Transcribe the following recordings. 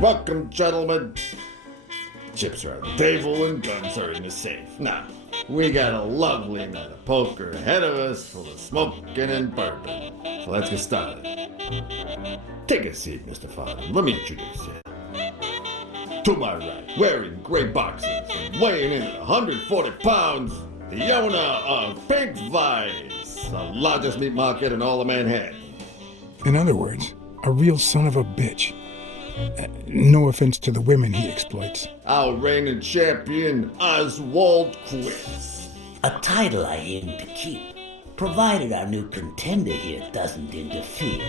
Welcome, gentlemen. Chips are on the table and guns are in the safe. Now, we got a lovely night of poker ahead of us full of smoking and bourbon. So let's get started. Take a seat, Mr. Farnham. Let me introduce you. To my right, wearing gray boxes and weighing in at 140 pounds, the owner of Pink Vice, the largest meat market in all of Manhattan. In other words, a real son of a bitch. No offense to the women he exploits. Our reigning champion, Oswald Quiz. A title I aim to keep, provided our new contender here doesn't interfere.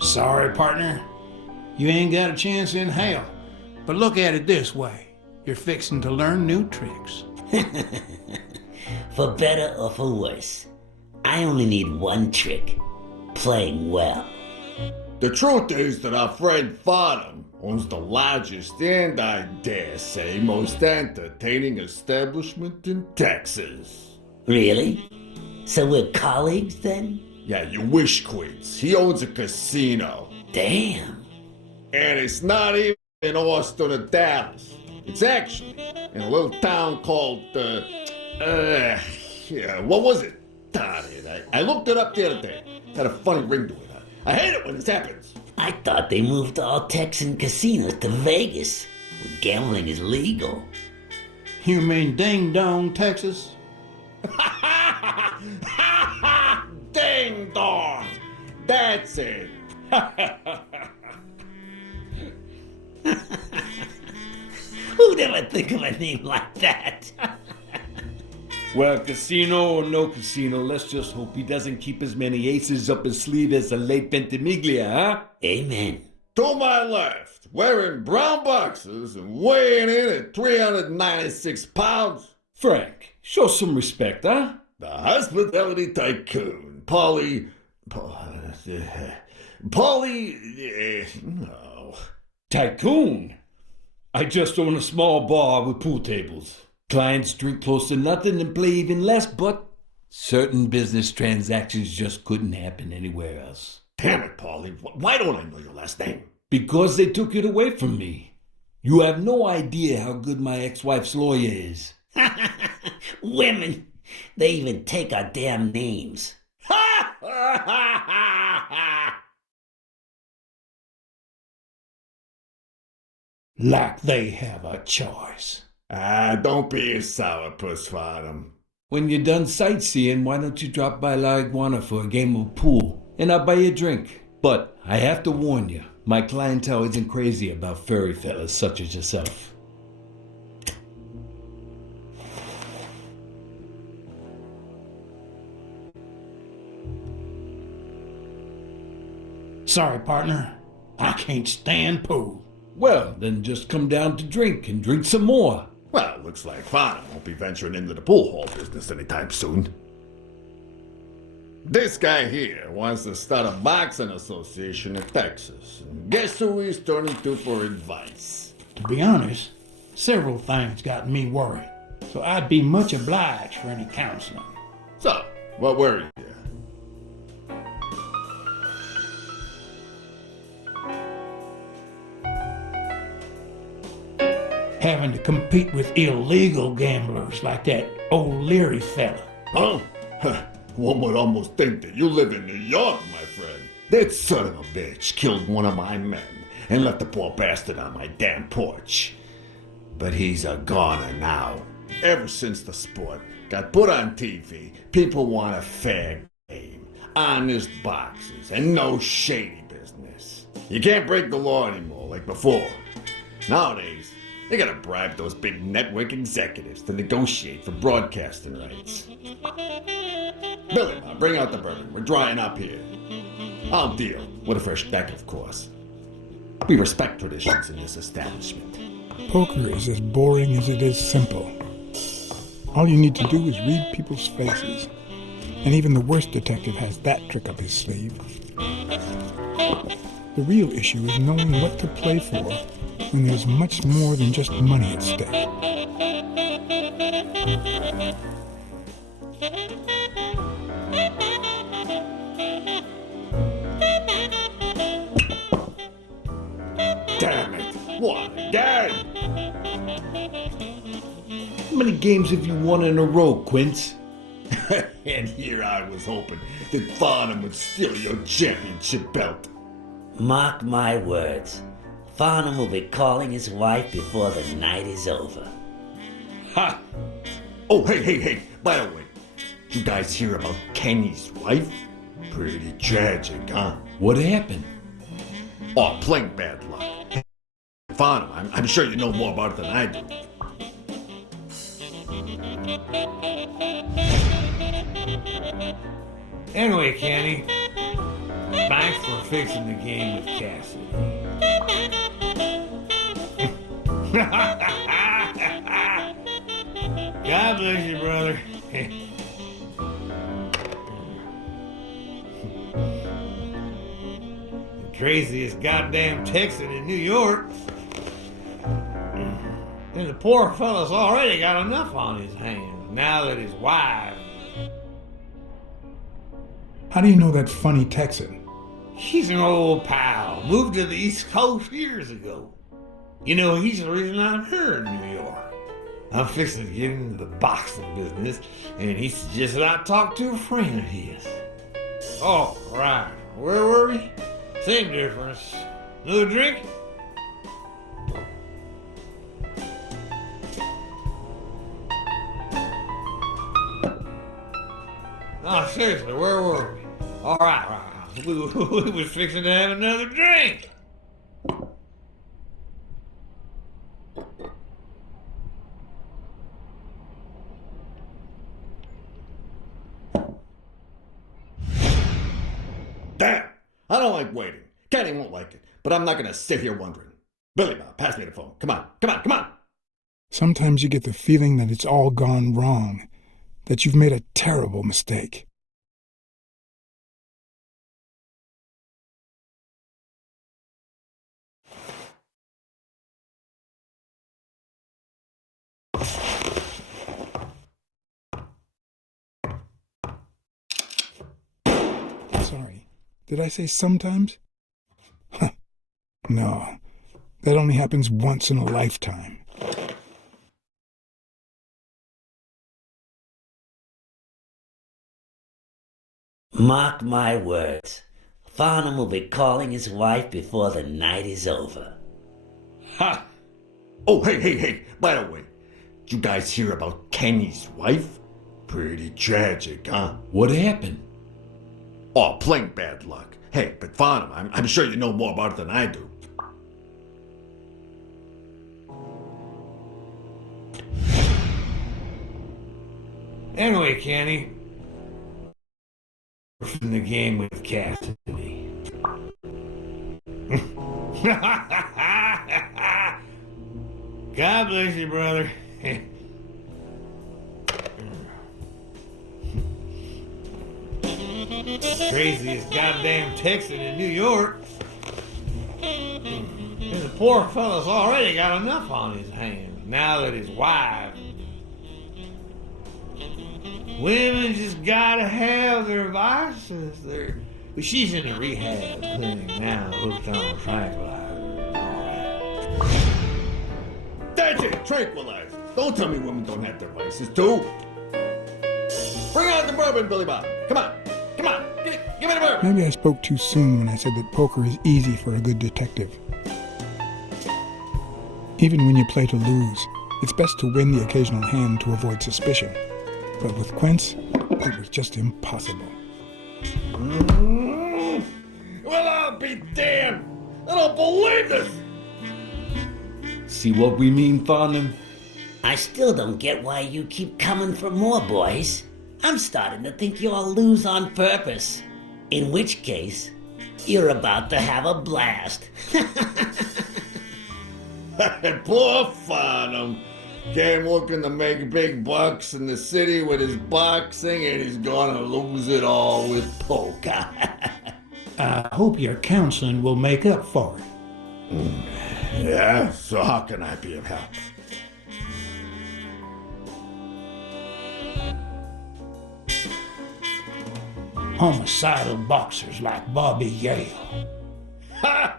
Sorry, partner. You ain't got a chance in hell. But look at it this way. You're fixing to learn new tricks. For better or for worse, I only need one trick. Playing well. The truth is that our friend Farnham owns the largest and, I dare say, most entertaining establishment in Texas. Really? So we're colleagues then? Yeah, you wish, Quiz. He owns a casino. Damn. And it's not even in Austin or Dallas. It's actually in a little town called, what was it? Darn it, I looked it up the other day. Had a funny ring to it. I hate it when this happens. I thought they moved all Texan casinos to Vegas, where gambling is legal. You mean Ding Dong, Texas? Ding dong! That's it. Who'd ever think of a name like that? Well, casino or no casino, let's just hope he doesn't keep as many aces up his sleeve as the late Ventimiglia, huh? Amen. To my left, wearing brown boxers and weighing in at 396 pounds, Frank, show some respect, huh? the hospitality tycoon, Polly, no. Tycoon. I just own a small bar with pool tables. Clients drink close to nothing and play even less, but certain business transactions just couldn't happen anywhere else. Damn it, Polly, why don't I know your last name? Because they took it away from me. You have no idea how good my ex-wife's lawyer is. Women, they even take our damn names. Like they have a choice. Don't be a sourpuss, Farnham. When you're done sightseeing, why don't you drop by La Iguana for a game of pool, and I'll buy you a drink. But I have to warn you, my clientele isn't crazy about furry fellas such as yourself. Sorry, partner. I can't stand pool. Well, then just come down to drink and drink some more. Well, looks like Farnham won't be venturing into the pool hall business anytime soon. This guy here wants to start a boxing association in Texas. And guess who he's turning to for advice? To be honest, several things got me worried. So I'd be much obliged for any counseling. So, what worries you? Having to compete with illegal gamblers like that old Leary fella. Huh? One would almost think that you live in New York, my friend. That son of a bitch killed one of my men and left the poor bastard on my damn porch. But he's a goner now. Ever since the sport got put on TV, people want a fair game, honest boxes, and no shady business. You can't break the law anymore like before. Nowadays, they gotta bribe those big network executives to negotiate for broadcasting rights. Billy, bring out the bourbon. We're drying up here. I'll deal with a fresh deck, of course. We respect traditions in this establishment. Poker is as boring as it is simple. All you need to do is read people's faces. And even the worst detective has that trick up his sleeve. The real issue is knowing what to play for when there's much more than just money at stake. Damn it! What again? How many games have you won in a row, Quince? And here I was hoping that Farnham would steal your championship belt. Mark my words. Farnham will be calling his wife before the night is over. Ha! Oh, hey, by the way, you guys hear about Kenny's wife? Pretty tragic, huh? What happened? Oh, plain bad luck. Farnham, I'm sure you know more about it than I do. Anyway, Kenny, thanks for fixing the game with Cassidy. God bless you, brother. The craziest goddamn Texan in New York. And the poor fella's already got enough on his hands now that his wife. How do you know that funny Texan? He's an old pal. Moved to the East Coast years ago. You know, he's the reason I'm here in New York. I'm fixing to get into the boxing business, and he suggested I talk to a friend of his. Oh, right. Where were we? Same difference. Another drink? No, seriously, where were we? All right. We was fixing to have another drink. Damn! I don't like waiting. Kenny won't like it, but I'm not gonna sit here wondering. Billy Bob, pass me the phone. Come on! Sometimes you get the feeling that it's all gone wrong, that you've made a terrible mistake. Sorry, did I say sometimes? No, that only happens once in a lifetime. Mark my words. Farnham will be calling his wife before the night is over. Ha! Oh, hey, by the way, you guys hear about Kenny's wife? Pretty tragic, huh? What happened? Oh, plain bad luck. Hey, but Farnham, I'm sure you know more about it than I do. Anyway, Kenny, we're in the game with Cassidy. God bless you, brother. Craziest goddamn Texan in New York. And the poor fella's already got enough on his hands now that his wife. Women just gotta have their vices. She's in a rehab clinic now, hooked on a tranquilizer and all that. That's it, tranquilize. Don't tell me women don't have their vices, too. Bring out the bourbon, Billy Bob. Come on. Give me the bourbon. Maybe I spoke too soon when I said that poker is easy for a good detective. Even when you play to lose, it's best to win the occasional hand to avoid suspicion. But with Quince, it was just impossible. Well, I'll be damned. I don't believe this. See what we mean, Farnham? I still don't get why you keep coming for more, boys. I'm starting to think you all lose on purpose. In which case, you're about to have a blast. Poor Farnham. Came looking to make big bucks in the city with his boxing, and he's gonna lose it all with poker. I hope your counseling will make up for it. Yeah, so how can I be of help? homicidal boxers like Bobby Yale. Ha!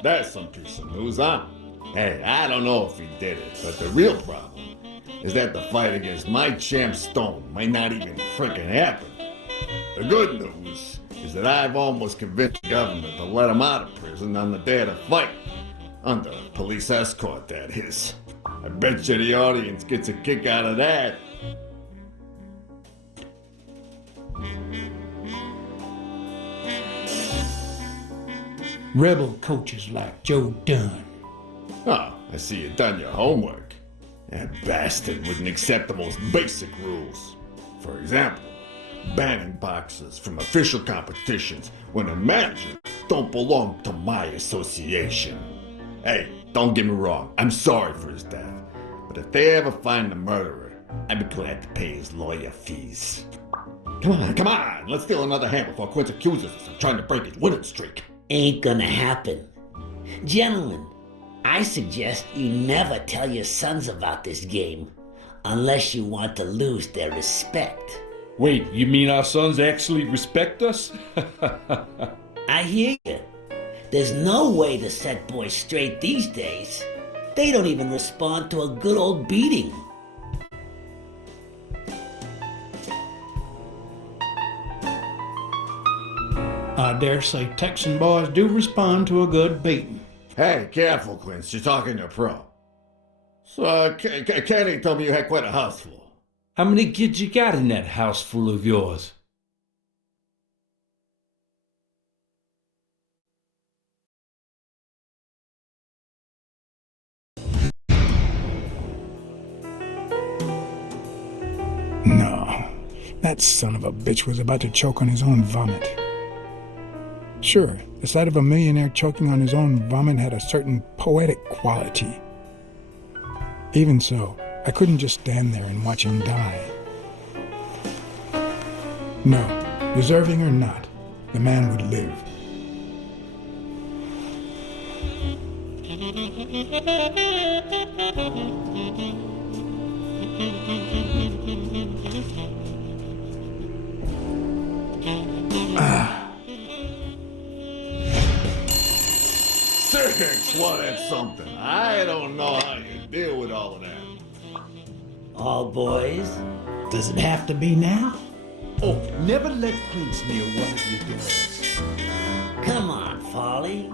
That's some piece of news, huh? Hey, I don't know if he did it, but the real problem is that the fight against my champ Stone might not even frickin' happen. The good news is that I've almost convinced the government to let him out of prison on the day of the fight. Under police escort, that is. I bet you the audience gets a kick out of that. Rebel coaches like Joe Dunn. Oh, I see you done your homework. That bastard wouldn't accept the most basic rules. For example, banning boxers from official competitions when the managers don't belong to my association. Hey, don't get me wrong, I'm sorry for his death. But if they ever find the murderer, I'd be glad to pay his lawyer fees. Come on, let's steal another hand before Quince accuses us of trying to break his winning streak. Ain't gonna happen. Gentlemen, I suggest you never tell your sons about this game unless you want to lose their respect. Wait, you mean our sons actually respect us? I hear you. There's no way to set boys straight these days. They don't even respond to a good old beating. I dare say Texan boys do respond to a good beating. Hey, careful, Quince, you're talking to a pro. So, Kenny told me you had quite a house full. How many kids you got in that house full of yours? No, that son of a bitch was about to choke on his own vomit. Sure, the sight of a millionaire choking on his own vomit had a certain poetic quality. Even so, I couldn't just stand there and watch him die. No, deserving or not, the man would live. Six, well, that's something. I don't know how you deal with all of that. All boys? Does it have to be now? Oh, never let Quince near one of your daughters. Come on, Folly.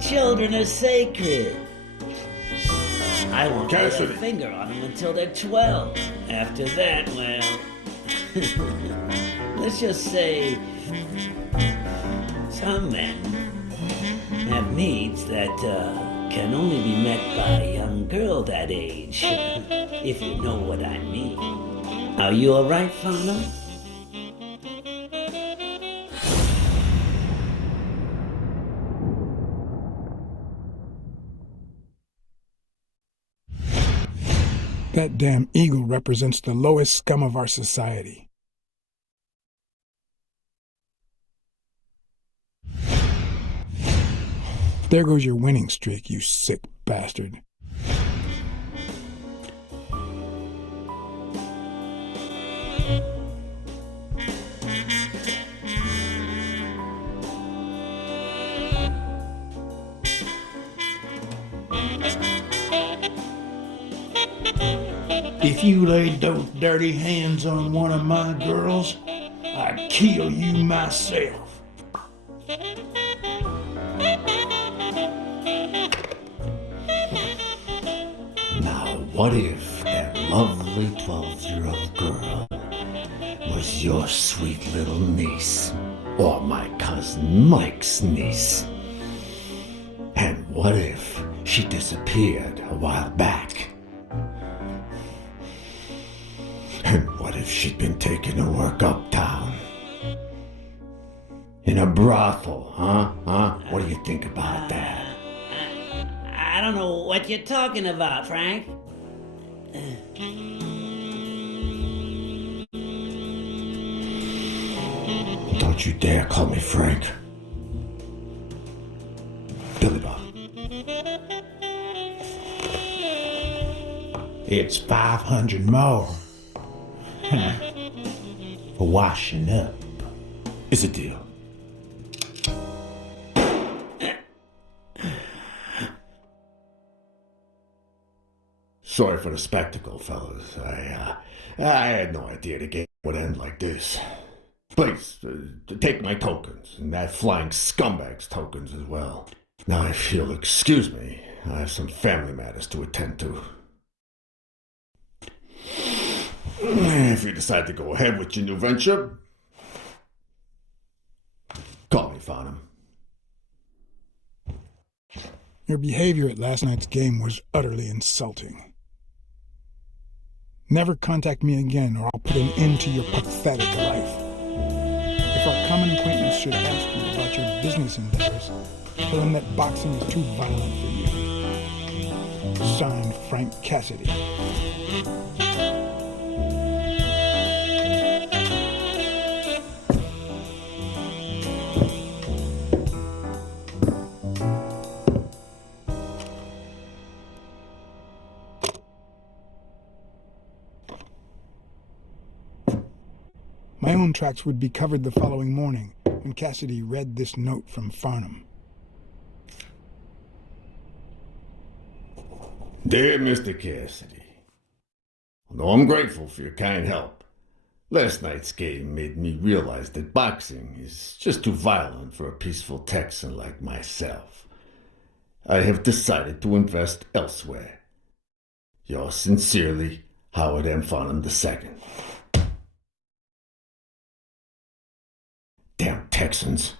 Children are sacred. I won't lay a Cassidy. finger on them until they're 12. After that, well, let's just say some men have needs that can only be met by a young girl that age, if you know what I mean. Are you all right, Fano? That damn eagle represents the lowest scum of our society. There goes your winning streak, you sick bastard. If you laid those dirty hands on one of my girls, I'd kill you myself. Now, what if that lovely 12-year-old girl was your sweet little niece, or my cousin Mike's niece? And what if she disappeared a while back? And what if she'd been taken to work uptown? In a brothel, huh? What do you think about that? I don't know what you're talking about, Frank. Don't you dare call me Frank. Billy Bob. It's 500 more. For washing up. is a deal. Sorry for the spectacle, fellas. I had no idea the game would end like this. Please, take my tokens, and that flying scumbag's tokens as well. Now, if you'll excuse me, I have some family matters to attend to. If you decide to go ahead with your new venture, call me, Farnham. Your behavior at last night's game was utterly insulting. Never contact me again, or I'll put an end to your pathetic life. If our common acquaintance should ask you about your business endeavors, tell him that boxing is too violent for you. Signed, Frank Cassidy. My own tracks would be covered the following morning when Cassidy read this note from Farnham. Dear Mr. Cassidy, although I'm grateful for your kind help, last night's game made me realize that boxing is just too violent for a peaceful Texan like myself. I have decided to invest elsewhere. Yours sincerely, Howard M. Farnham II. Damn Texans.